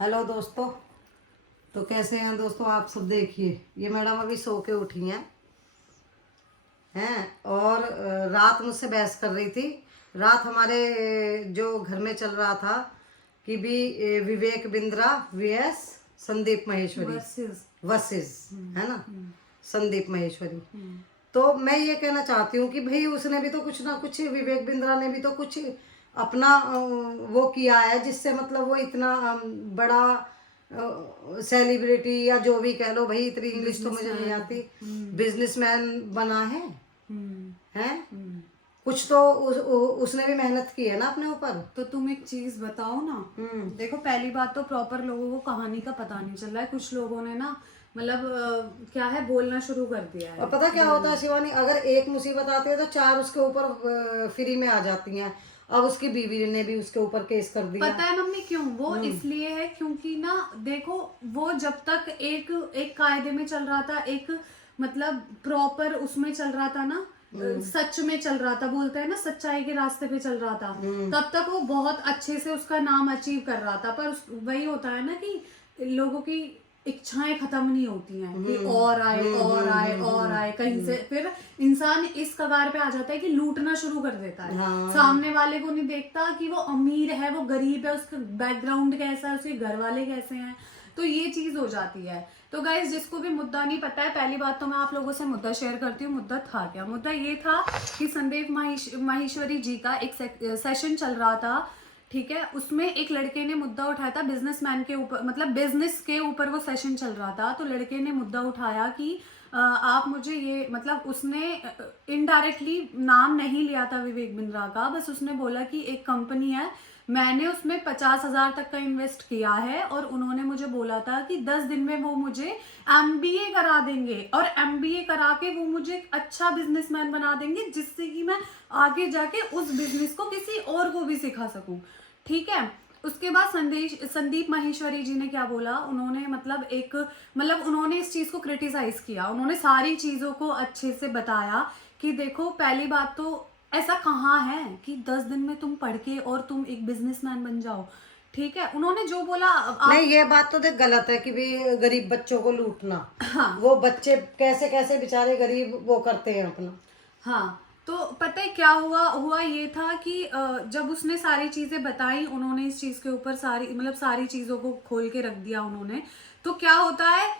Hello दोस्तों। तो कैसे हैं दोस्तों आप सब। देखिए ये मैडम अभी सो के उठी हैं और रात मुझसे बहस कर रही थी। रात हमारे जो घर में चल रहा था कि भी विवेक बिंद्रा वीएस संदीप महेश्वरी वर्सेस है ना, संदीप महेश्वरी। तो मैं ये कहना चाहती हूँ कि भाई उसने भी तो कुछ ना कुछ, विवेक बिंद्रा ने भी तो कुछ अपना वो किया है जिससे मतलब वो इतना बड़ा सेलिब्रिटी या जो भी कह लो भाई, इतनी इंग्लिश तो मुझे नहीं आती, बिजनेसमैन बना है। हैं कुछ तो उसने भी मेहनत की है ना अपने ऊपर। तो तुम एक चीज बताओ ना। देखो, पहली बात तो प्रॉपर लोगों को कहानी का पता नहीं चल रहा है। कुछ लोगों ने ना मतलब क्या है, बोलना शुरू कर दिया है। और पता क्या होता है शिवानी, अगर एक मुसीबत आती है तो चार उसके ऊपर फ्री में आ जाती हैं। अब उसकी बीवी ने भी उसके ऊपर केस कर दिया। पता है मम्मी क्यों? वो इसलिए है क्योंकि ना देखो, वो जब तक एक एक कायदे में चल रहा था, एक मतलब प्रॉपर उसमें चल रहा था ना, सच में चल रहा था, बोलते हैं ना सच्चाई के रास्ते पे चल रहा था, तब तक वो बहुत अच्छे से उसका नाम अचीव कर रहा था। पर वही होता है ना कि लोगों की इच्छाएं खत्म नहीं होती हैं कि और आए और आए और आए, कहीं से फिर इंसान इस कगार पे आ जाता है कि लूटना शुरू कर देता है। सामने वाले को नहीं देखता कि वो अमीर है, वो गरीब है, उसका बैकग्राउंड कैसा है, उसके घर वाले कैसे हैं। तो ये चीज हो जाती है। तो गाइज, जिसको भी मुद्दा नहीं पता है, पहली बात तो मैं आप लोगों से मुद्दा शेयर करती हूँ। मुद्दा था क्या? मुद्दा ये था कि संदीप माहेश्वरी जी का एक सेशन चल रहा था, ठीक है। उसमें एक लड़के ने मुद्दा उठाया था बिजनेसमैन के ऊपर, मतलब बिजनेस के ऊपर वो सेशन चल रहा था। तो लड़के ने मुद्दा उठाया कि आप मुझे ये, मतलब उसने इनडायरेक्टली नाम नहीं लिया था विवेक बिंद्रा का, बस उसने बोला कि एक कंपनी है, मैंने उसमें 50,000 तक का इन्वेस्ट किया है और उन्होंने मुझे बोला था कि 10 दिन में वो मुझे एमबीए करा देंगे और एमबीए करा के वो मुझे एक अच्छा बिजनेसमैन बना देंगे, जिससे कि मैं आगे जाके उस बिजनेस को किसी और को भी सिखा सकूं, ठीक है। उसके बाद संदीप माहेश्वरी जी ने क्या बोला, उन्होंने मतलब उन्होंने इस चीज को क्रिटिसाइज किया। उन्होंने सारी चीजों को अच्छे से बताया कि देखो, पहली बात तो ऐसा कहाँ है कि 10 दिन में तुम पढ़ के और तुम एक बिजनेसमैन बन जाओ, ठीक है। उन्होंने जो बोला नहीं, ये बात तो देख गलत है कि भी गरीब बच्चों को लूटना। हाँ, वो बच्चे कैसे कैसे बेचारे गरीब वो करते हैं अपना। हाँ। तो पता है क्या हुआ ये था कि जब उसने सारी चीजें बताई, उन्होंने इस चीज के ऊपर सारी चीजों को खोल के रख दिया उन्होंने। तो क्या होता है,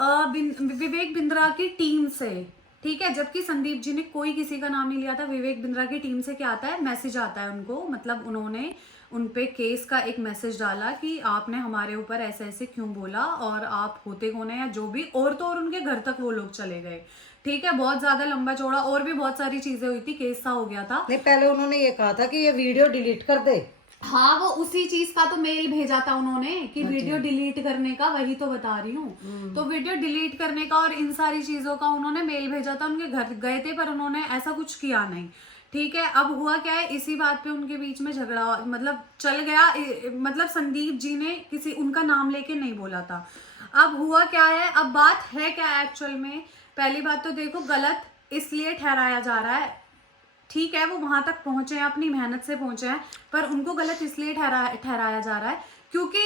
विवेक बिंद्रा की टीम से, ठीक है, जबकि संदीप जी ने कोई किसी का नाम नहीं लिया था, विवेक बिंद्रा की टीम से क्या आता है, मैसेज आता है उनको, मतलब उन्होंने उनपे केस का एक मैसेज डाला कि आपने हमारे ऊपर ऐसे ऐसे क्यों बोला और आप होते कौन है या जो भी, और तो और उनके घर तक वो लोग चले गए, ठीक है। बहुत ज्यादा लंबा चौड़ा और भी बहुत सारी चीजें हुई थी, केस सा हो गया था। नहीं, पहले उन्होंने ये कहा था कि ये वीडियो डिलीट कर दे। हाँ, वो उसी चीज का तो मेल भेजा था उन्होंने कि वीडियो डिलीट करने का, वही तो बता रही हूँ। तो वीडियो डिलीट करने का और इन सारी चीजों का उन्होंने मेल भेजा था, उनके घर गए थे, पर उन्होंने ऐसा कुछ किया नहीं, ठीक है। अब हुआ क्या है, इसी बात पे उनके बीच में झगड़ा मतलब चल गया, मतलब संदीप जी ने किसी उनका नाम लेके नहीं बोला था। अब हुआ क्या है, अब बात है क्या एक्चुअल में, पहली बात तो देखो, गलत इसलिए ठहराया जा रहा है, ठीक है, वो वहां तक पहुंचे हैं, अपनी मेहनत से पहुंचे हैं, पर उनको गलत इसलिए ठहराया जा रहा है क्योंकि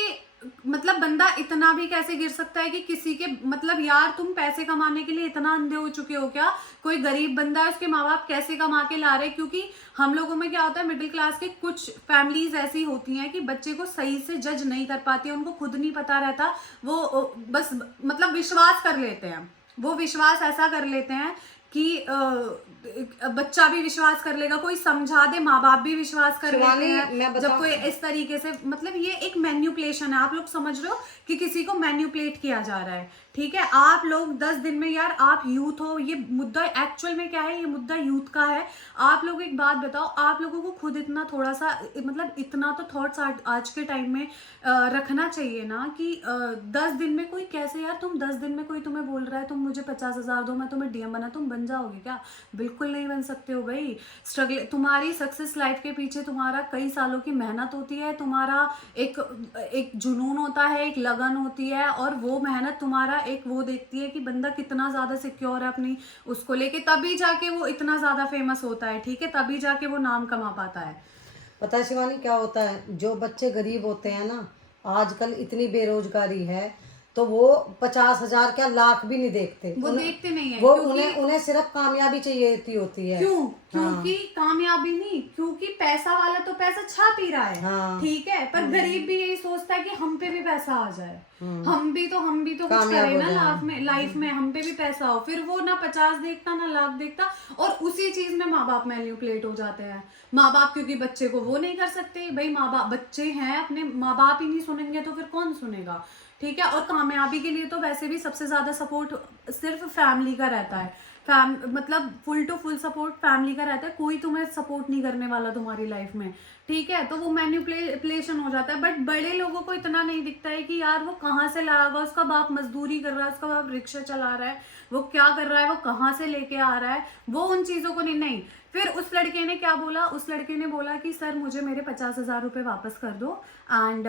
मतलब बंदा इतना भी कैसे गिर सकता है कि किसी के, मतलब यार तुम पैसे कमाने के लिए इतना अंधे हो चुके हो क्या? कोई गरीब बंदा है, उसके माँ बाप कैसे कमा के ला रहे, क्योंकि हम लोगों में क्या होता है, मिडिल क्लास के कुछ फैमिलीज ऐसी होती हैं कि बच्चे को सही से जज नहीं कर पाती है, उनको खुद नहीं पता रहता, वो बस मतलब विश्वास कर लेते हैं, वो विश्वास ऐसा कर लेते हैं कि बच्चा भी विश्वास कर लेगा, कोई समझा दे, माँ बाप भी विश्वास कर लेते हैं जब कोई इस तरीके से, मतलब ये एक मैन्युपुलेशन है, आप लोग समझ रहे हो कि किसी को मैन्युपुलेट किया जा रहा है, ठीक है। आप लोग 10 दिन में, यार आप यूथ हो, ये मुद्दा एक्चुअल में क्या है, ये मुद्दा यूथ का है। आप लोग एक बात बताओ, आप लोगों को खुद इतना थोड़ा सा, मतलब इतना तो थॉट्स आज के टाइम में रखना चाहिए ना कि 10 दिन में कोई कैसे, यार तुम 10 दिन में कोई तुम्हें बोल रहा है तुम मुझे 50,000 दो, मैं तुम्हें डीएम बना, तुम बन जाओगे क्या? बिल्कुल नहीं बन सकते हो भाई। स्ट्रगल, तुम्हारी सक्सेस लाइफ के पीछे तुम्हारा कई सालों की मेहनत होती है, तुम्हारा एक एक जुनून होता है, एक लगन होती है, और वो मेहनत तुम्हारा एक वो देखती है कि बंदा कितना ज्यादा सिक्योर है अपनी उसको लेके, तभी जाके वो इतना ज्यादा फेमस होता है, ठीक है, तभी जाके वो नाम कमा पाता है। पता है शिवानी क्या होता है, जो बच्चे गरीब होते हैं ना, आजकल इतनी बेरोजगारी है, तो वो 50,000 क्या लाख भी नहीं देखते, वो देखते नहीं है, वो उन्हें सिर्फ कामयाबी चाहिए होती है। क्यों? क्योंकि कामयाबी नहीं, क्योंकि पैसा वाला तो पैसा छाप ही रहा है, हाँ। ठीक है, पर गरीब भी यही सोचता है कि हम पे भी पैसा आ जाए, हम भी तो कुछ करें ना लाइफ में हम पे भी पैसा हो। फिर वो ना 50 देखता ना लाख देखता, और उसी चीज में माँ बाप मैनिपुलेट हो जाते हैं। माँ बाप क्योंकि बच्चे को वो नहीं कर सकते, भाई माँ बाप बच्चे हैं, अपने माँ बाप ही नहीं सुनेंगे तो फिर कौन सुनेगा, ठीक है। और कामयाबी के लिए तो वैसे भी सबसे ज्यादा सपोर्ट सिर्फ फैमिली का रहता है, मतलब full to full support family का रहता है, कोई तुम्हें सपोर्ट नहीं करने वाला तुम्हारी लाइफ में, ठीक है। तो वो मैनिपुलेशन हो जाता है। बट बड़े लोगों को इतना नहीं दिखता है कि यार वो कहाँ से लाएगा, उसका बाप मजदूरी कर रहा है, उसका बाप रिक्शा चला रहा है, वो क्या कर रहा है, वो कहाँ से लेके आ रहा है, वो उन चीजों को नहीं। फिर उस लड़के ने क्या बोला, उस लड़के ने बोला कि सर मुझे मेरे 50,000 रुपये वापस कर दो, एंड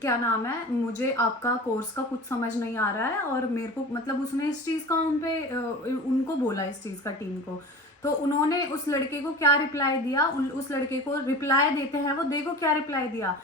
क्या नाम है, मुझे आपका कोर्स का कुछ समझ नहीं आ रहा है, और मेरे को मतलब उसने इस चीज़ का उनको बोला इस चीज़ का टीम को। तो उन्होंने उस लड़के को क्या रिप्लाई दिया, उस लड़के को रिप्लाई देते हैं वो, देखो क्या रिप्लाई दिया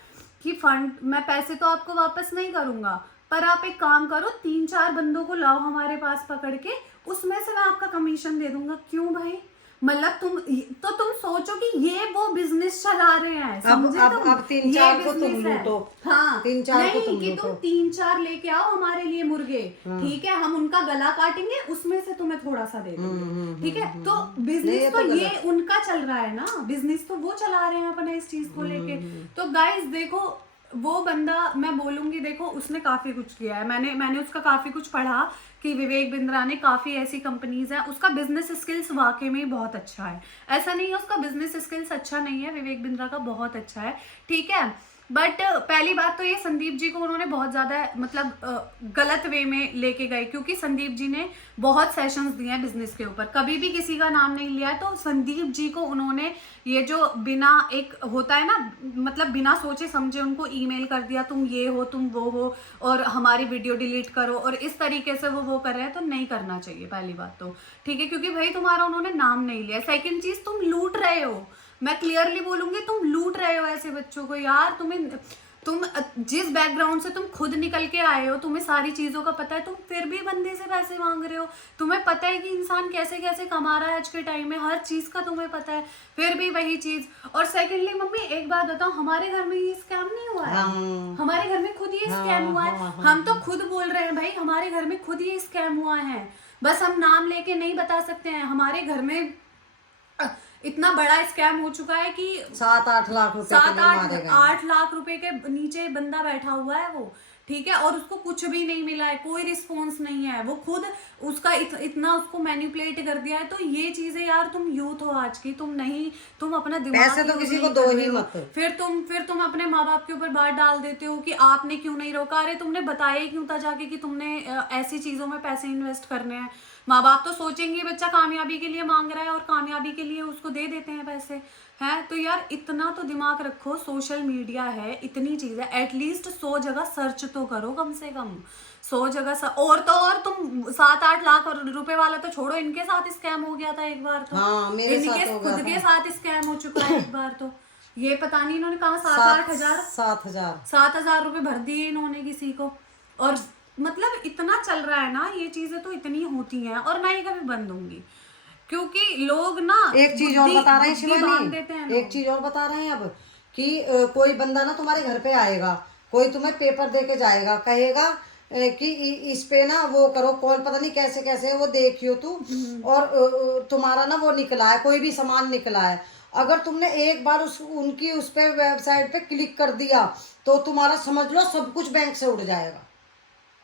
कि फंड, मैं पैसे तो आपको वापस नहीं करूंगा, पर आप एक काम करो, 3-4 बंदों को लाओ हमारे पास पकड़ के, उसमें से मैं आपका कमीशन दे दूंगा। क्यों भाई, मतलब तुम सोचो कि ये वो बिजनेस चला रहे हैं, समझे? अब 3-4 को तुम लूटो, हाँ, 3-4 को तुम कि तुम 3-4 लेके आओ हमारे लिए मुर्गे, ठीक है, हम उनका गला काटेंगे, उसमें से तुम्हें थोड़ा सा दे देंगे, ठीक है। तो बिजनेस तो ये उनका चल रहा है ना, बिजनेस तो वो चला रहे हैं अपने इस चीज को लेके। तो गाइस देखो, वो बंदा, मैं बोलूंगी, देखो उसने काफी कुछ किया है, मैंने उसका काफी कुछ पढ़ा कि विवेक बिंद्रा ने काफी ऐसी कंपनीज है, उसका बिजनेस स्किल्स वाकई में बहुत अच्छा है, ऐसा नहीं है उसका बिजनेस स्किल्स अच्छा नहीं है, विवेक बिंद्रा का बहुत अच्छा है, ठीक है। बट पहली बात तो ये, संदीप जी को उन्होंने बहुत ज्यादा मतलब गलत वे में लेके गए, क्योंकि संदीप जी ने बहुत सेशंस दिए हैं बिजनेस के ऊपर, कभी भी किसी का नाम नहीं लिया है। तो संदीप जी को उन्होंने ये जो बिना एक होता है ना, मतलब बिना सोचे समझे उनको ईमेल कर दिया, तुम ये हो, तुम वो हो, और हमारी वीडियो डिलीट करो, और इस तरीके से वो कर रहे हैं, तो नहीं करना चाहिए पहली बात तो, ठीक है, क्योंकि भाई तुम्हारा उन्होंने नाम नहीं लिया। सेकंड चीज, तुम लूट रहे हो, मैं क्लियरली बोलूंगी, तुम लूट रहे हो ऐसे बच्चों को यार। तुम जिस बैकग्राउंड से तुम खुद निकल के आए हो, तुम्हें सारी चीजों का पता है, तुम फिर भी बंदे से पैसे मांग रहे हो, तुम्हें पता है कि इंसान कैसे कैसे कमा रहा है आज के टाइम में, हर चीज का तुम्हें पता है, फिर भी वही चीज। और सेकेंडली मम्मी एक बात बताओ, हमारे घर में ये स्कैम नहीं हुआ है, हमारे घर में खुद ये स्कैम हुआ है, हम तो खुद बोल रहे हैं भाई, हमारे घर में खुद ये स्कैम हुआ है, बस हम नाम लेके नहीं बता सकते हैं। हमारे घर में इतना बड़ा स्कैम हो चुका है कि 7-8 लाख रुपए 7-8 लाख रुपए के नीचे बंदा बैठा हुआ है वो, ठीक है, और उसको कुछ भी नहीं मिला है, कोई रिस्पॉन्स नहीं है, वो खुद उसका इतना उसको मैनिपुलेट कर दिया है। तो ये चीजें यार, तुम यूथ हो आज की, तुम अपना दिमाग पैसे तो किसी को दो ही मत, फिर तुम अपने माँ बाप के ऊपर बात डाल देते हो कि आपने क्यों नहीं रोका। अरे तुमने बताया क्यों था जाके कि तुमने ऐसी चीजों में पैसे इन्वेस्ट करने हैं। माँ बाप तो सोचेंगे बच्चा कामयाबी के लिए मांग रहा है, और कामयाबी के लिए उसको दे देते हैं पैसे, है। तो यार इतना तो दिमाग रखो, सोशल मीडिया है, इतनी चीज है, एटलीस्ट 100 जगह सर्च तो करो, कम से कम 100 जगह और तो और तुम 7-8 लाख रुपए वाला तो छोड़ो, इनके साथ स्कैम हो गया था एक बार तो, हाँ, मेरे इनके साथ खुद के साथ स्कैम हो चुका है एक बार तो। ये पता नहीं इन्होंने कहा 7,000 रुपए भर दिए इन्होंने किसी को, और मतलब इतना चल रहा है ना, ये चीजें तो इतनी होती हैं, और ना ये कभी बंद होंगी, क्योंकि लोग ना एक चीज और बता रहे हैं शिवानी, एक चीज और बता रहे हैं अब कि कोई बंदा ना तुम्हारे घर पे आएगा, कोई तुम्हें पेपर दे के जाएगा, कहेगा कि इस पे ना वो करो कॉल, पता नहीं कैसे कैसे वो देखियो तू, और तुम्हारा ना वो निकला है, कोई भी सामान निकला है, अगर तुमने एक बार उनकी उस पे वेबसाइट पे क्लिक कर दिया, तो तुम्हारा समझ लो सब कुछ बैंक से उड़ जाएगा।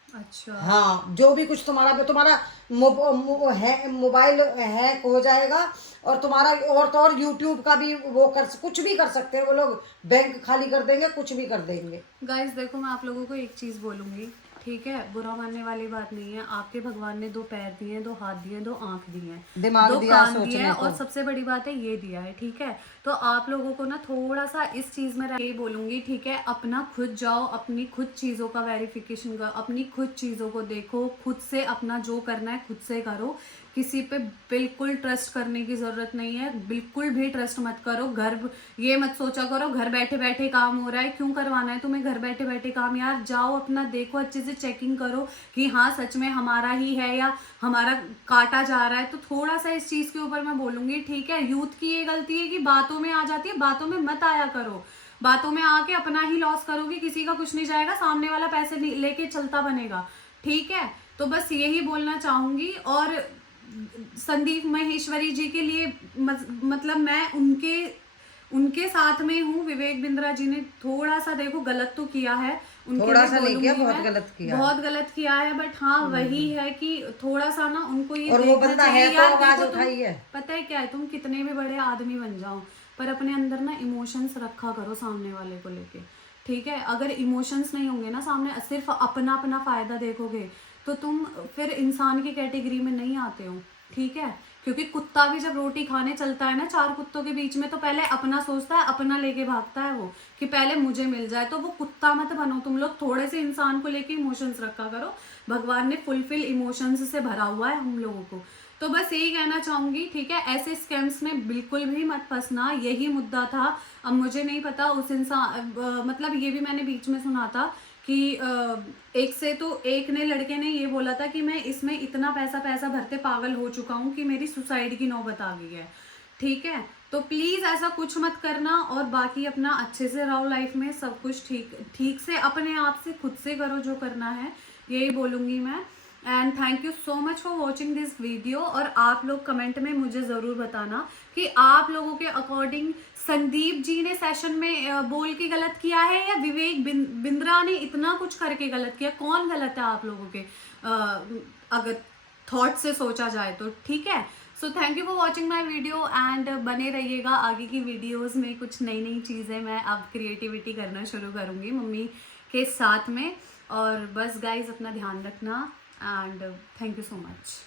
अच्छा, हाँ, जो भी कुछ तुम्हारा मोबाइल हैक हो जाएगा, और तुम्हारा और तो और यूट्यूब का भी वो कुछ भी कर सकते हैं वो लोग, बैंक खाली कर देंगे, कुछ भी कर देंगे। गाइस देखो, मैं आप लोगों को एक चीज बोलूंगी, ठीक है, बुरा मानने वाली बात नहीं है, आपके भगवान ने 2 पैर दिए, 2 हाथ दिए, 2 आंख दिए हैं, दिमाग 2 दिया, कान दिए हैं, और सबसे बड़ी बात है ये दिया है, ठीक है। तो आप लोगों को ना थोड़ा सा इस चीज में यही बोलूंगी, ठीक है, अपना खुद जाओ, अपनी खुद चीजों का वेरिफिकेशन करो, अपनी खुद चीजों को देखो, खुद से अपना जो करना है खुद से करो, किसी पे बिल्कुल ट्रस्ट करने की ज़रूरत नहीं है, बिल्कुल भी ट्रस्ट मत करो। घर ये मत सोचा करो घर बैठे बैठे काम हो रहा है, क्यों करवाना है तुम्हें घर बैठे बैठे काम। यार जाओ अपना देखो, अच्छे से चेकिंग करो कि हाँ सच में हमारा ही है या हमारा काटा जा रहा है। तो थोड़ा सा इस चीज़ के ऊपर मैं बोलूँगी, ठीक है। यूथ की ये गलती है कि बातों में आ जाती है, बातों में मत आया करो। बातों में आके अपना ही लॉस करोगे, किसी का कुछ नहीं जाएगा, सामने वाला पैसे लेके चलता बनेगा, ठीक है। तो बस यही बोलना चाहूंगी। और संदीप माहेश्वरी जी के लिए मतलब मैं उनके साथ में हूँ। विवेक बिंद्रा जी ने थोड़ा सा देखो गलत तो किया है, उनके थोड़ा लिए सा नहीं किया, बोलूंगी बहुत मैं, गलत किया, बहुत गलत किया है। बट हाँ वही है कि थोड़ा सा ना उनको ये और वो देखना बंदा चाहिए है तो यार, आवाज देखो उठाई है। पता है क्या है, तुम कितने भी बड़े आदमी बन जाओ पर अपने अंदर ना इमोशंस रखा करो सामने वाले को लेके, ठीक है। अगर इमोशंस नहीं होंगे ना सामने, सिर्फ अपना अपना फायदा देखोगे तो तुम फिर इंसान की कैटेगरी में नहीं आते हो, ठीक है। क्योंकि कुत्ता भी जब रोटी खाने चलता है ना 4 कुत्तों के बीच में, तो पहले अपना सोचता है, अपना लेके भागता है वो कि पहले मुझे मिल जाए। तो वो कुत्ता मत बनो तुम लोग, थोड़े से इंसान को लेके इमोशंस रखा करो। भगवान ने फुलफिल इमोशंस से भरा हुआ है हम लोगों को। तो बस यही कहना चाहूंगी, ठीक है। ऐसे स्कैम्स में बिल्कुल भी मत फंसना, यही मुद्दा था। अब मुझे नहीं पता उस इंसान मतलब ये भी मैंने बीच में सुना था कि एक ने लड़के ने ये बोला था कि मैं इसमें इतना पैसा भरते पागल हो चुका हूँ कि मेरी सुसाइड की नौबत आ गई है, ठीक है। तो प्लीज ऐसा कुछ मत करना और बाकी अपना अच्छे से रहो लाइफ में, सब कुछ ठीक से अपने आप से खुद से करो जो करना है, यही बोलूंगी मैं। And thank you so much for watching this video. और आप लोग कमेंट में मुझे ज़रूर बताना कि आप लोगों के अकॉर्डिंग संदीप जी ने सेशन में बोल के गलत किया है या विवेक बिंद्रा ने इतना कुछ करके गलत किया, कौन गलत है आप लोगों के अगर थॉट से सोचा जाए तो, ठीक है। So thank you for watching my video and बने रहिएगा। आगे की वीडियोज़ में कुछ नई नई चीज़ें मैं अब क्रिएटिविटी करना शुरू करूँगी मम्मी के साथ में। और बस गाइज अपना ध्यान रखना and thank you so much.